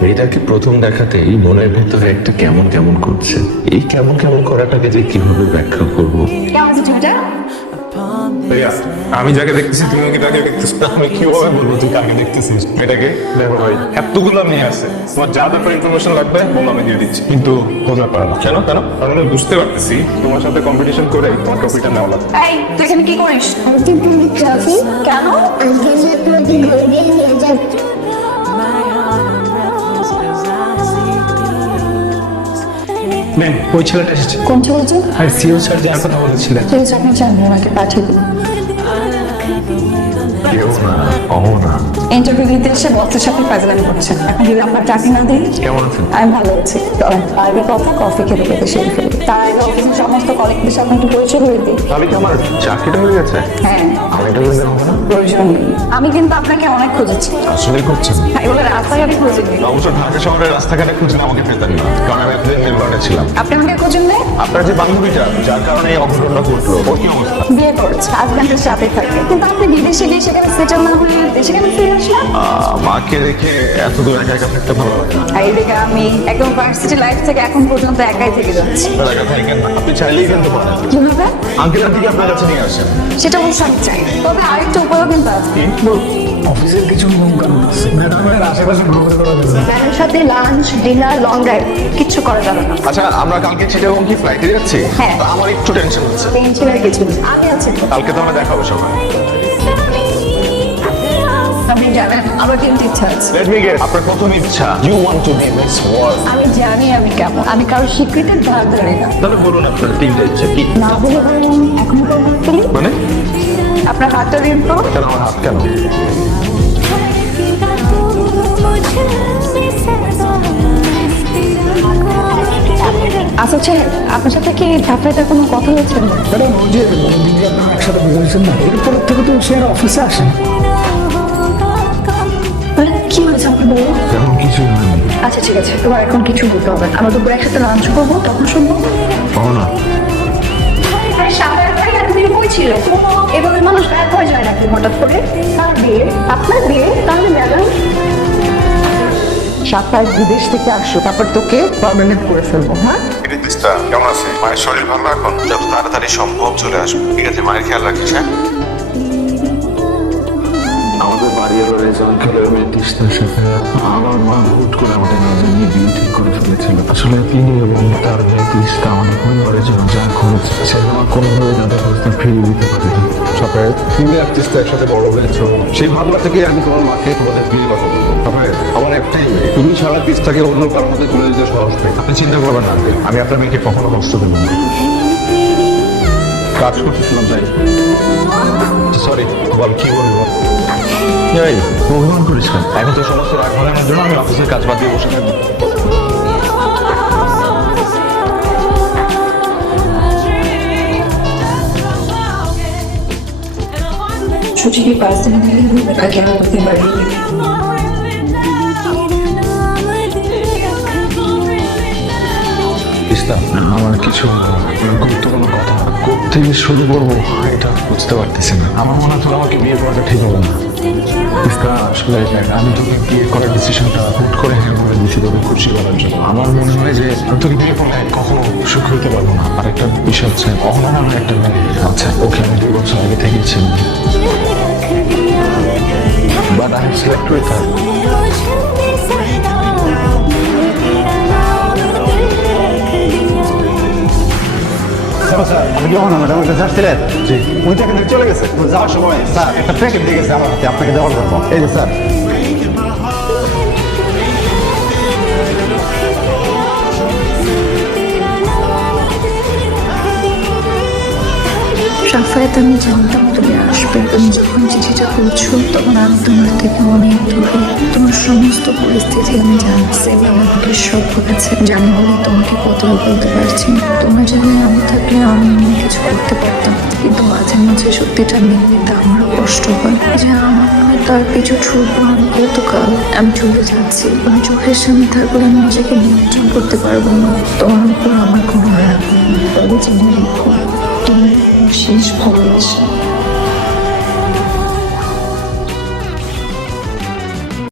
মেয়েটাকে প্রথম দেখাতেই মনের ভেতরে একটা কেমন কেমন করছে। এই কেমন কেমন করাটাকে যে কিভাবে ব্যাখ্যা করবো। ভাইয়া, আমি যাকে দেখতেছি তুমিও কি তাকে দেখতেছো? আমি কিভাবে বলবো তুই কাকে দেখতেছিস? এটাকে দেখো ভাই, এতগুলো মেয়ে আছে, তোমার যা ব্যাপারে ইনফরমেশন লাগবে বলো, আমি দিয়ে দিচ্ছি। কিন্তু বোঝা পারে না। কেন কেন? কারণ আমি বুঝতে পারতেছি তোমার সাথে কম্পিটিশন করে তোমার টপিকটা নেওয়া লাগবে। এই তুই এখানে কি করিস? কেন? ম্যাম, ওই ছেলেটা এসেছে। কোন চলছে? আর সিও স্যার যার কথা বলেছিলেন। ঠিক আছে, আপনি জানবেন, ওনাকে পাঠিয়ে দিন। কেউ না, অহো না। ইন্টারভিউ দিতে এসে বসের সাথে ফাজলামি করছেন। এখন যদি আপনার চাকরি না দিই। কেমন আছেন? আমি ভালো আছি। চলেন বাইরে কথা কফি খেতে খেতে সেরে ফেলি। তার আগে অফিসের সমস্ত কলিগদের সাথে একটু পরিচয় হয়ে দিই। তাহলে কি আমার চাকরিটা হয়ে গেছে? হ্যাঁ, আমি এটা বলতে হবে না। প্রয়োজন নেই। আমি কিন্তু আপনাকে অনেক খুঁজেছি। আসলে করছেন এগুলো রাস্তাঘাটে খুঁজিনি। অবশ্য ঢাকা শহরের রাস্তাঘাটে খুঁজলে আমাকে পেতেন না, কারণ আমি এতদিন মেলবর্নে ছিলাম। আপনি আমাকে খুঁজেন না? আপনার যে বান্ধবীটা যার কারণে এই অঘটনটা ঘটলো, ওর কি অবস্থা? বিয়ে করেছে, হাজব্যান্ডের সাথে থাকে। কিন্তু আপনি বিদেশে গিয়ে সেখানে সেটেল না হয়ে দেশে কেন ফিরে আসলেন? মাকে রেখে এত দূর একা একা থাকতে ভালো লাগে না। আর এদিকে আমি একদম ভার্সিটি লাইফ থেকে এখন পর্যন্ত একাই থেকে যাচ্ছি। আপনার একা থাকেন না, আপনি চাইলেই কিন্তু পারেন। কিভাবে? আঙ্কেল আন্টিকে আপনার কাছে নিয়ে আসেন। সেটা অবশ্য আমি চাই, তবে আরেকটা উপায় কিন্তু আছে। অফিসের কিছু নিয়ম কানুন আছে, ম্যাডামের আশেপাশে ঘুরে করা যাবে না। ম্যাডামের সাথে লাঞ্চ, ডিনার, লং ড্রাইভ কিচ্ছু করা যাবে না। আচ্ছা, আমরা কালকে চিটাগং কি ফ্লাইটে যাচ্ছি? হ্যাঁ। তো আমার একটু টেনশন হচ্ছে। টেনশনের কিছু নেই, আমি আছি তো। কালকে তো আমরা দেখা হবে সবাই। আপনি জানেন আমার কিন্তু ইচ্ছা আছে। লেট মি গেস, আপনার প্রথম ইচ্ছা you want to be Miss World. আমি জানি আমি কেমন, আমি কারোর স্বীকৃতির ধার ধারি না। তাহলে বলুন আপনার তিনটা ইচ্ছা কি? না বলে বলুন, এখনো করি। মানে আপনার হাতটা দিন তো। কেন আমার হাত কেন? আচ্ছা ছেলে, আপনার সাথে কি ঢাকাতে কোনো কথা হয়েছে? কারণ ওই যে দিদি আপনারা একসাথে বেরোচ্ছেন না, এরপরের থেকে তো সে আর অফিসে আসেন। কি হয়েছে আপনি বলুন? তেমন কিছু হয়নি। আচ্ছা ঠিক আছে, তোমার এখন কিছু বলতে হবে না। আমরা দুপুরে একসাথে লাঞ্চ করবো, তখন শুনবো। পাবো না। আরে সামনের ভাই এতদিন কই ছিল? এভাবে মানুষ গায়েব হয়ে যায় নাকি হঠাৎ করে? তার বিয়ে, আপনার বিয়ে, তাহলে ম্যাডাম 27 বিদেশ থেকে আসো, তারপর তোকে পার্মানেন্ট করে ফেলবো। হ্যাঁ, কেমন আছে? মায়ের শরীর ভালো এখন? যত তাড়াতাড়ি সম্ভব চলে আসবো, ঠিক আছে? মায়ের খেয়াল রাখিস। হ্যাঁ, আমাদের বাড়ির রয়েছে অঞ্চলের মেয়ে তিস্তার সাথে আমার মা হুট করে আমাদের না জানিয়ে বিয়ে ঠিক করে ফেলেছিল। আসলে তিনি এবং তার মেয়ে তিস্তা আমাদের পরিবারের জন্য যা করেছে সেটা আমার কোনোভাবে তাদের অবস্থা ফিরিয়ে দিতে পারিনি। সবাই তুমি আর তিস্তা একসাথে বড় হয়েছ, সেই ভাবনা থেকে আমি তোমার মাকে তোমাদের বিয়ে কথা বলবো। সবাই আমার একটাই মেয়ে, তুমি সারা তিস্তাকে অন্য কারোর মধ্যে তুলে দিতে সাহস পেয়ে আপনি চিন্তা করবেন না, আমি আপনার মেয়েকে কখনো কষ্ট দেবো না। কাজ করতেছিলাম তাই। সরি, বল কি বলবো? এই অভিমান করিস না, এখন তো সমস্ত রাগ ভাঙানোর জন্য আমি অফিসের কাজ বাদ দিয়ে বসে থাকি। ছুটিকে পার্সেন্ট দিলে আগে আমাকে বাড়ি আমার কিছু গুরুত্বপূর্ণ কথা কোথেকে শুরু করবো এটা বুঝতে পারতেছি না। আমার মনে হয় আমাকে বিয়ে করাটা ঠিক হবে না। আসলে আমি তোকে বিয়ে করার ডিসিশনটা হুট করে হ্যাঁ করে দিচ্ছি তোকে খুশি করার জন্য। আমার মনে হয় যে আমি তোকে বিয়ে করলে কখনো সুখ হইতে পারবো না। আর একটা বিষয় হচ্ছে কখনো আমার একটা মেয়ে আচ্ছা, ওকে আমি 2 বছর আগে থেকেই ছিলাম, but I select with her. আপনি যখন ম্যাডামের কাছে আসছিলেন, উনি তো এখান থেকে চলে গেছে। যাওয়ার সময় স্যার একটা প্যাকেট দিয়ে গেছে আমার হাতে, আপনাকে দেওয়ার জন্য। এই যে স্যার, সাফায়াত, আমি জানতাম তুমি আসবে। তুমি যখন চিঠিটা করছো তখন আমি তোমার থেকে অনেক দূরে। তোমার সমস্ত পরিস্থিতি আমি জানছি, আমাকে সব করেছে। জানি বলে তোমাকে কতটা বলতে পারছি না। তোমার জায়গায় আমি থাকলে আমি অনেক কিছু করতে পারতাম, কিন্তু মাঝে মাঝে সত্যিটা মেনে নিতে আমারও কষ্ট হয়। যে আমার মনে তার কিছু ছুটবো আমি গতকাল আমি চলে যাচ্ছি। আমি চোখের সামনে থাকলে আমি নিজেকে নিয়ন্ত্রণ করতে পারবো না। তোমার উপর আমার কোনো রাগ নেই, তবে জেনে রেখো তুমি শেষ ভালোবাসা।